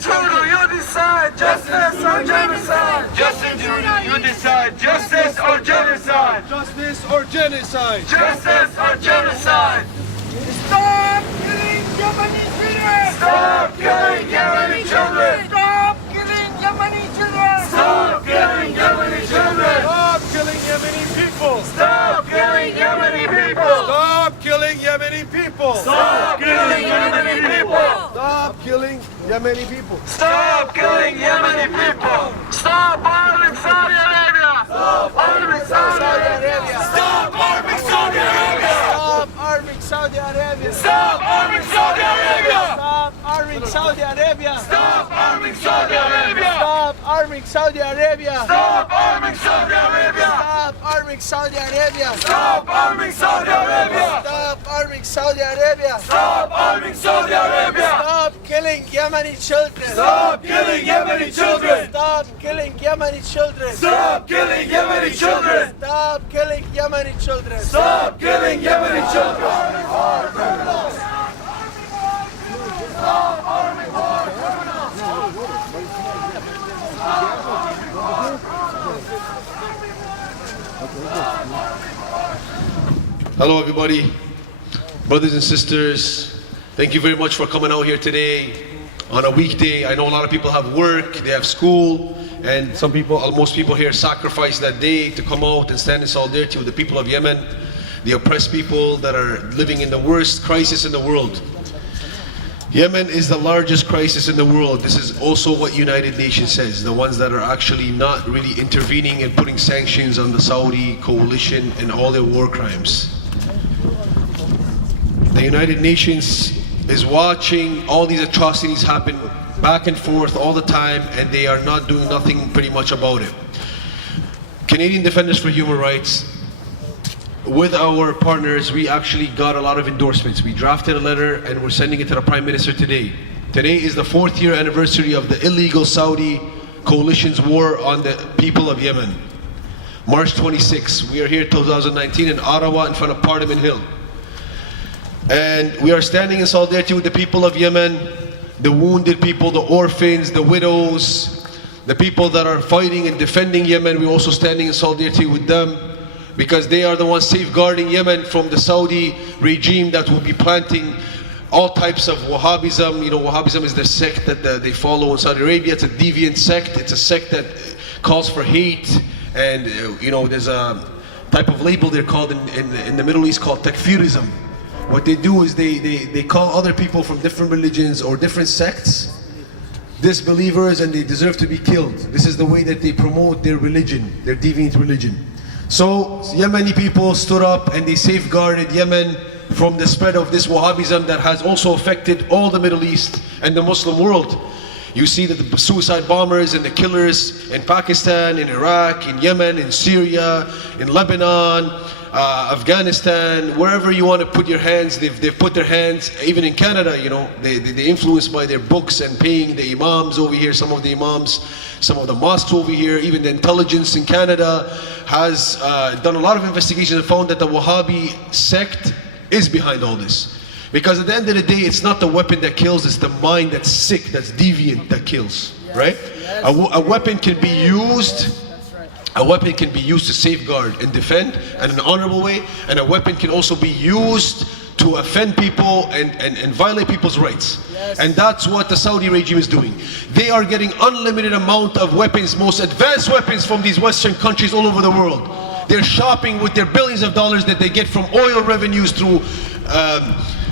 Trudeau, you decide justice or genocide. Justin Trudeau, you decide justice or genocide. Justice or genocide. Justice or genocide. Stop killing Yemeni children! Stop killing Yemeni children. Stop killing Yemeni children! Stop killing Yemeni children. Stop killing Yemeni people. Stop killing Yemeni people. Stop killing Yemeni people. Stop killing Yemeni people. Stop killing Yemeni people. Stop killing Yemeni people. Stop arming Saudi Arabia. Stop arming Saudi Arabia. Stop arming Saudi Arabia. Stop arming Saudi Arabia! Stop arming Saudi Arabia. Stop arming Saudi Arabia! Stop arming Saudi Arabia. Stop arming Saudi Arabia! Stop arming Saudi Arabia. Stop arming Saudi Arabia! Stop arming Saudi Arabia. Stop arming Saudi Arabia! Stop arming Saudi Arabia. Stop killing Yemeni children! Stop killing Yemeni children. Stop killing Yemeni children! Stop killing Yemeni children. Stop killing Yemeni children! Stop killing Yemeni children. Hello everybody, brothers and sisters, thank you very much for coming out here today on a weekday. I know a lot of people have work, they have school, and most people here sacrifice that day to come out and stand in solidarity with the people of Yemen, the oppressed people that are living in the worst crisis in the world. Yemen is the largest crisis in the world. This is also what United Nations says, the ones that are actually not really intervening and putting sanctions on the Saudi coalition and all their war crimes. The United Nations is watching all these atrocities happen back and forth all the time, and they are not doing nothing pretty much about it. Canadian Defenders for Human Rights, with our partners, we actually got a lot of endorsements. We drafted a letter and we're sending it to the Prime Minister today. Today is the 4th year anniversary of the illegal Saudi coalition's war on the people of Yemen. March 26, we are here 2019 in Ottawa in front of Paliament Hill. And we are standing in solidarity with the people of Yemen, the wounded people, the orphans, the widows, the people that are fighting and defending Yemen. We're also standing in solidarity with them, because they are the ones safeguarding Yemen from the Saudi regime that will be planting all types of Wahhabism. You know, Wahhabism is the sect that they follow in Saudi Arabia. It's a deviant sect. It's a sect that calls for hate. And, you know, there's a type of label they're called in the Middle East called takfirism. What they do is they call other people from different religions or different sects disbelievers, and they deserve to be killed. This is the way that they promote their religion, their deviant religion. So Yemeni people stood up and they safeguarded Yemen from the spread of this Wahhabism that has also affected all the Middle East and the Muslim world. You see that the suicide bombers and the killers in Pakistan, in Iraq, in Yemen, in Syria, in Lebanon, Afghanistan, wherever you want to put your hands, they've put their hands. Even in Canada, you know, they're influenced by their books and paying the imams over here, some of the imams, some of the mosques over here. Even the intelligence in Canada has done a lot of investigations and found that the Wahhabi sect is behind all this. Because at the end of the day, it's not the weapon that kills, it's the mind that's sick, that's deviant, that kills, right? A weapon can be used. A weapon can be used to safeguard and defend in an honorable way, and a weapon can also be used to offend people and violate people's rights. Yes. And that's what the Saudi regime is doing. They are getting unlimited amount of weapons, most advanced weapons from these Western countries all over the world. They're shopping with their billions of dollars that they get from oil revenues through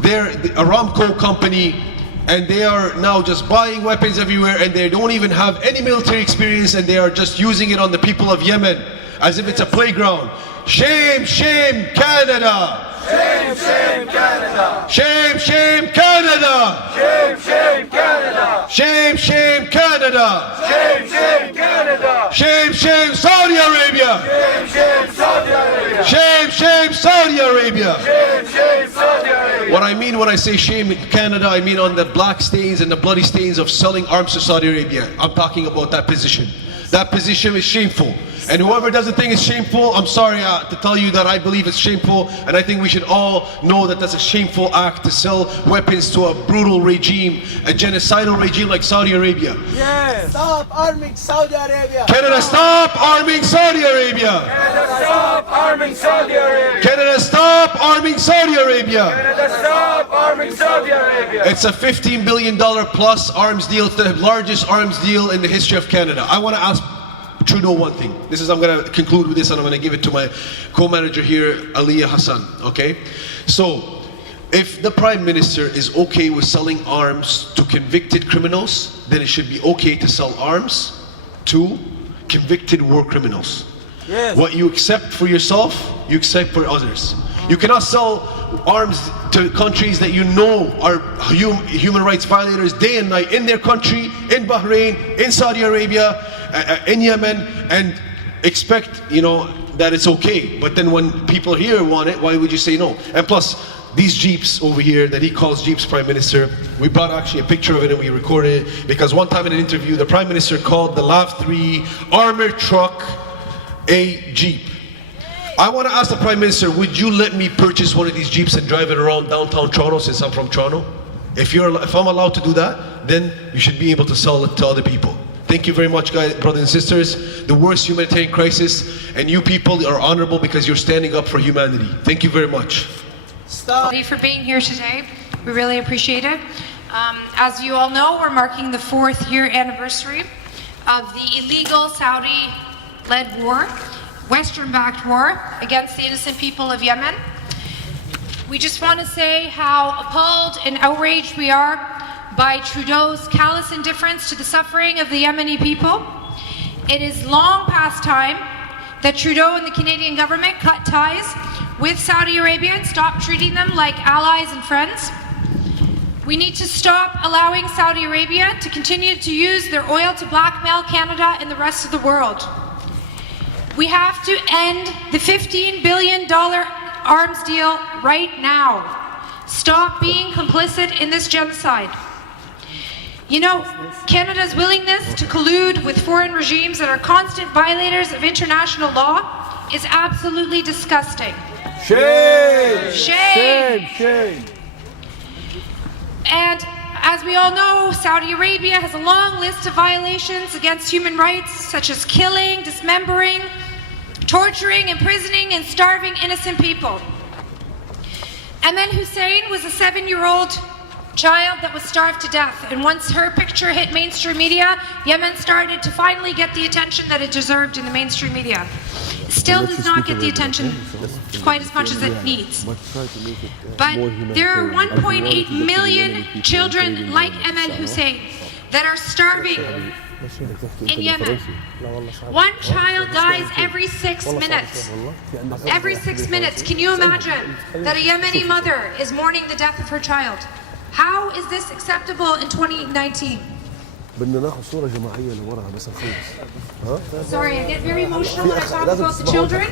the Aramco company, and they are now just buying weapons everywhere, and they don't even have any military experience, and they are just using it on the people of Yemen as if it's a playground. Shame, shame, Canada! Shame, shame, Canada! Shame, shame, Canada! Shame, shame, Canada! Shame, shame, Canada! Shame, shame, Canada! Shame, shame, Saudi Arabia! Shame, shame, Saudi Arabia! Shame, shame, Saudi Arabia! Shame, shame, Saudi Arabia! What I mean when I say shame in Canada, I mean on the black stains and the bloody stains of selling arms to Saudi Arabia. I'm talking about that position. That position is shameful. And whoever doesn't think it's shameful, I'm sorry to tell you that I believe it's shameful, and I think we should all know that that's a shameful act to sell weapons to a brutal regime, a genocidal regime like Saudi Arabia. Yes. Stop arming Saudi Arabia. Canada, stop arming Saudi Arabia! Canada, stop arming Saudi Arabia! Canada, stop arming Saudi Arabia! Canada, stop arming Saudi Arabia! It's a $15 billion plus arms deal. It's the largest arms deal in the history of Canada. I want to ask Trudeau one thing. I'm going to conclude with this, and I'm going to give it to my co-manager here, Aliyah Hassan, okay? So, if the Prime Minister is okay with selling arms to convicted criminals, then it should be okay to sell arms to convicted war criminals. Yes. What you accept for yourself, you accept for others. You cannot sell arms to countries that you know are human rights violators day and night in their country, in Bahrain, in Saudi Arabia, in Yemen, and expect, that it's okay. But then when people here want it, why would you say no? And plus, these Jeeps over here that he calls Jeeps, Prime Minister, we brought actually a picture of it and we recorded it, because one time in an interview, the Prime Minister called the LAV-3 armored truck a Jeep. I want to ask the Prime Minister, would you let me purchase one of these Jeeps and drive it around downtown Toronto, since I'm from Toronto? If I'm allowed to do that, then you should be able to sell it to other people. Thank you very much, guys, brothers and sisters. The worst humanitarian crisis, and you people are honorable because you're standing up for humanity. Thank you very much. Stop. Thank you for being here today. We really appreciate it. As you all know, we're marking the 4th year anniversary of the illegal Saudi-led war, Western-backed war against the innocent people of Yemen. We just want to say how appalled and outraged we are by Trudeau's callous indifference to the suffering of the Yemeni people. It is long past time that Trudeau and the Canadian government cut ties with Saudi Arabia and stop treating them like allies and friends. We need to stop allowing Saudi Arabia to continue to use their oil to blackmail Canada and the rest of the world. We have to end the $15 billion arms deal right now. Stop being complicit in this genocide. Canada's willingness to collude with foreign regimes that are constant violators of international law is absolutely disgusting. Shame! Shame! Shame! And as we all know, Saudi Arabia has a long list of violations against human rights, such as killing, dismembering, torturing, imprisoning, and starving innocent people. Amen Hussein was a 7-year-old child that was starved to death, and once her picture hit mainstream media, Yemen started to finally get the attention that it deserved in the mainstream media. It still does not get the attention quite as much as it needs. But there are 1.8 million children like Amen Hussein that are starving in Yemen. One child dies every 6 minutes. Every 6 minutes. Can you imagine that a Yemeni mother is mourning the death of her child? How is this acceptable in 2019? Sorry, I get very emotional when I talk about the children,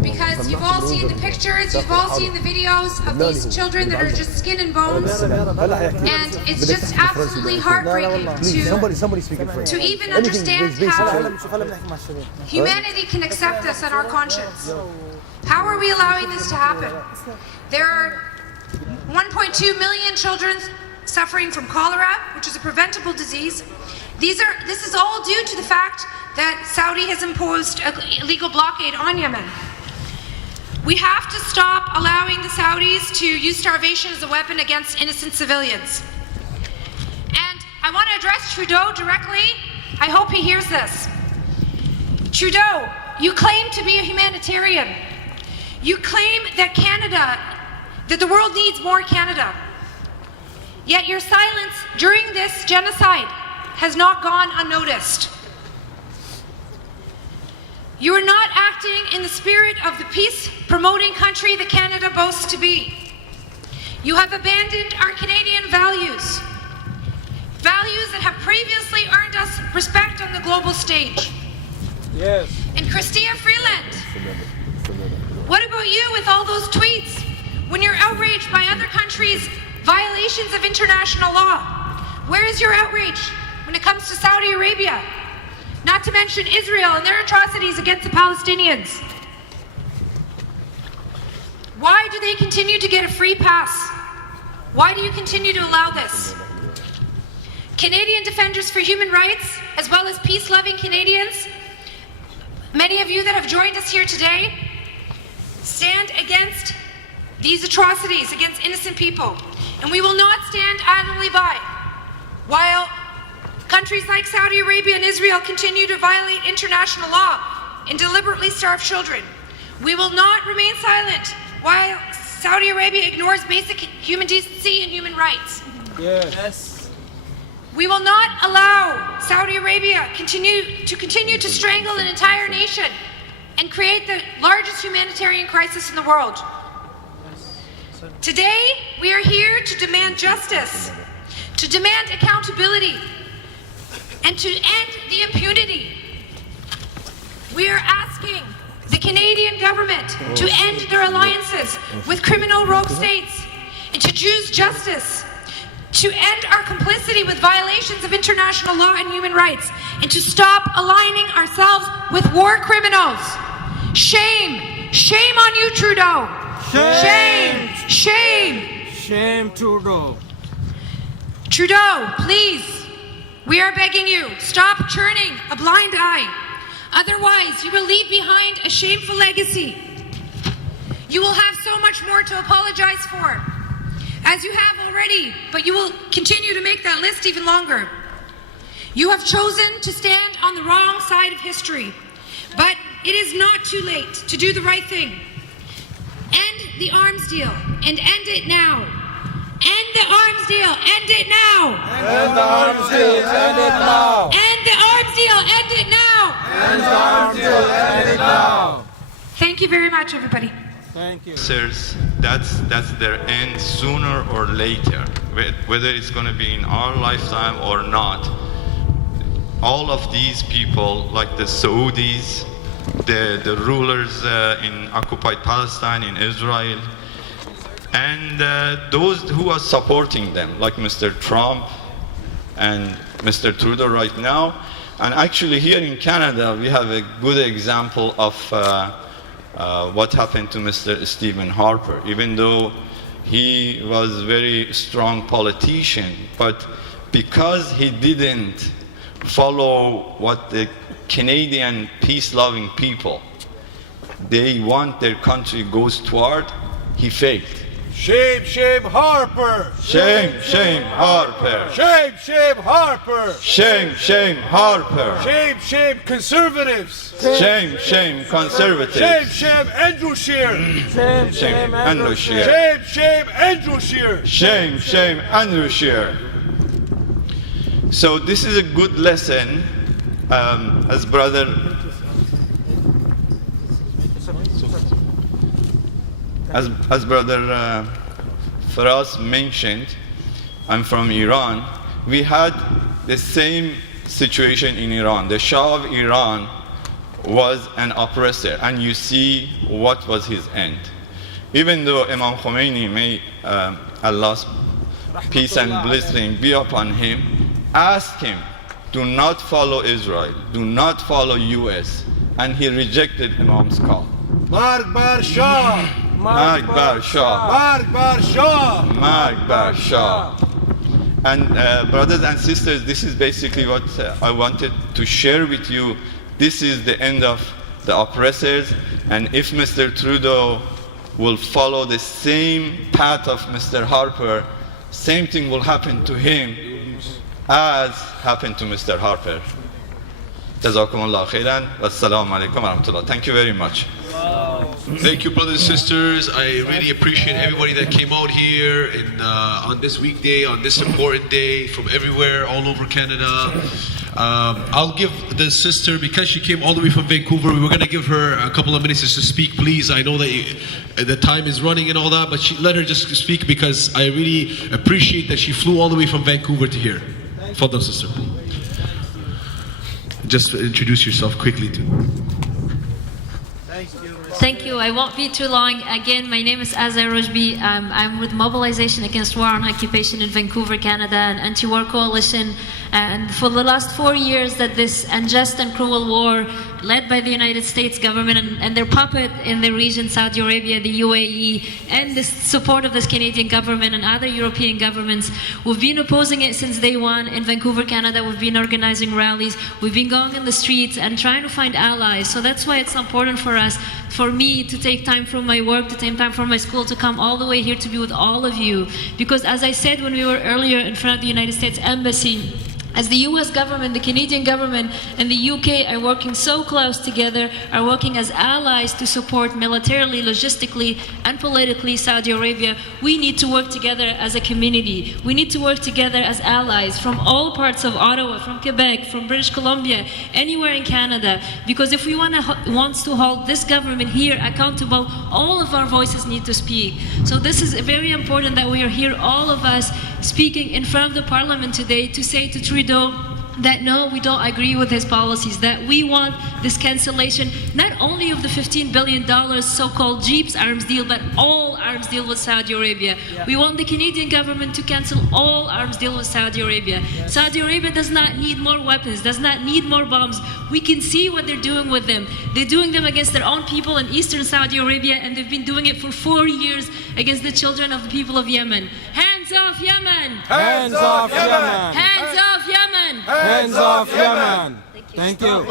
because you've all seen the pictures, you've all seen the videos of these children that are just skin and bones, and it's just absolutely heartbreaking to even understand how humanity can accept this on our conscience. How are we allowing this to happen? There are 1.2 million children suffering from cholera, which is a preventable disease. This is all due to the fact that Saudi has imposed an illegal blockade on Yemen. We have to stop allowing the Saudis to use starvation as a weapon against innocent civilians. And I want to address Trudeau directly. I hope he hears this. Trudeau, you claim to be a humanitarian. You claim that that the world needs more Canada. Yet your silence during this genocide has not gone unnoticed. You are not acting in the spirit of the peace-promoting country that Canada boasts to be. You have abandoned our Canadian values, values that have previously earned us respect on the global stage. Yes. And Chrystia Freeland, what about you with all those tweets when you're outraged by other countries' violations of international law? Where is your outrage when it comes to Saudi Arabia? Not not to mention Israel and their atrocities against the Palestinians. Why do they continue to get a free pass? Why do you continue to allow this? Canadian Defenders for Human Rights, as well as peace-loving Canadians, many of you that have joined us here today, stand against these atrocities against innocent people. And we will not stand idly by while countries like Saudi Arabia and Israel continue to violate international law and deliberately starve children. We will not remain silent while Saudi Arabia ignores basic human decency and human rights. Yes. We will not allow Saudi Arabia continue to strangle an entire nation and create the largest humanitarian crisis in the world. Today, we are here to demand justice, to demand accountability, and to end the impunity. We are asking the Canadian government to end their alliances with criminal rogue states and to choose justice, to end our complicity with violations of international law and human rights, and to stop aligning ourselves with war criminals. Shame! Shame on you, Trudeau! Shame! Shame! Shame, Trudeau. Trudeau, please, we are begging you, stop turning a blind eye. Otherwise, you will leave behind a shameful legacy. You will have so much more to apologize for, as you have already, but you will continue to make that list even longer. You have chosen to stand on the wrong side of history, but it is not too late to do the right thing. End the arms deal, and end it now. End the arms deal, end it now. End the arms deal, end it now. End the arms deal, end it now. End the arms deal, end it now. Thank you very much, everybody. Thank you. Sirs, that's their end sooner or later, whether it's going to be in our lifetime or not. All of these people, like the Saudis, the rulers in occupied Palestine, in Israel, and those who are supporting them, like Mr. Trump and Mr. Trudeau right now. And actually here in Canada, we have a good example of what happened to Mr. Stephen Harper. Even though he was a very strong politician, but because he didn't follow what the Canadian peace-loving people, they want their country goes toward, he failed. Shame, shame, Harper. Shame, shame, Harper. Shame, shame, Harper. Shame, shame, Harper. Shame, shame, conservatives. Shame, shame, conservatives. Shame, shame, Andrew Scheer. Shame, Shame, Andrew Scheer. Shame, shame, Andrew Scheer. Shame, shame, Andrew Scheer. So this is a good lesson, as brother Faraz mentioned. I'm from Iran. We had the same situation in Iran. The Shah of Iran was an oppressor, and you see what was his end. Even though Imam Khomeini, may Allah's peace and blessing be upon him, asked him, do not follow Israel, do not follow US, and he rejected Imam's call. Mark Bar Shah. Mark Bar Shah. Mark Bar Shah. Mark Bar Shah. And brothers and sisters, this is basically what I wanted to share with you. This is the end of the oppressors, and if Mr. Trudeau will follow the same path of Mr. Harper, same thing will happen to him as happened to Mr. Harper. Jazakumullah khairan. Wassalamu alaikum wa rahmatullah. Thank you very much. Thank you, brothers and sisters. I really appreciate everybody that came out here and on this weekday, on this important day, from everywhere, all over Canada. I'll give the sister, because she came all the way from Vancouver, we were going to give her a couple of minutes just to speak, please. I know that the time is running and all that, but let her just speak, because I really appreciate that she flew all the way from Vancouver to here. Fadal, sister. Just introduce yourself quickly too. Thank you. Thank you. I won't be too long. Again, my name is Azai Rojbi. I'm with Mobilization Against War on Occupation in Vancouver, Canada, an anti-war coalition. And for the last 4 years that this unjust and cruel war led by the United States government and their puppet in the region, Saudi Arabia, the UAE, and the support of this Canadian government and other European governments, we've been opposing it since day one. In Vancouver, Canada, we've been organizing rallies. We've been going in the streets and trying to find allies. So that's why it's important for us, for me to take time from my work, to take time from my school, to come all the way here to be with all of you. Because as I said when we were earlier in front of the United States Embassy, as the US government, the Canadian government, and the UK are working so close together, are working as allies to support militarily, logistically, and politically Saudi Arabia, we need to work together as a community. We need to work together as allies from all parts of Ottawa, from Quebec, from British Columbia, anywhere in Canada. Because if we wants to hold this government here accountable, all of our voices need to speak. So this is very important that we are here, all of us, speaking in front of the Parliament today to say to Trudeau that no, we don't agree with his policies, that we want this cancellation, not only of the $15 billion so-called Jeeps arms deal, but all arms deal with Saudi Arabia. Yeah. We want the Canadian government to cancel all arms deal with Saudi Arabia. Yes. Saudi Arabia does not need more weapons, does not need more bombs. We can see what they're doing with them. They're doing them against their own people in eastern Saudi Arabia, and they've been doing it for 4 years against the children of the people of Yemen. Hands off Yemen! Hands off Yemen! Hands off Yemen! Hands off Yemen! Thank you.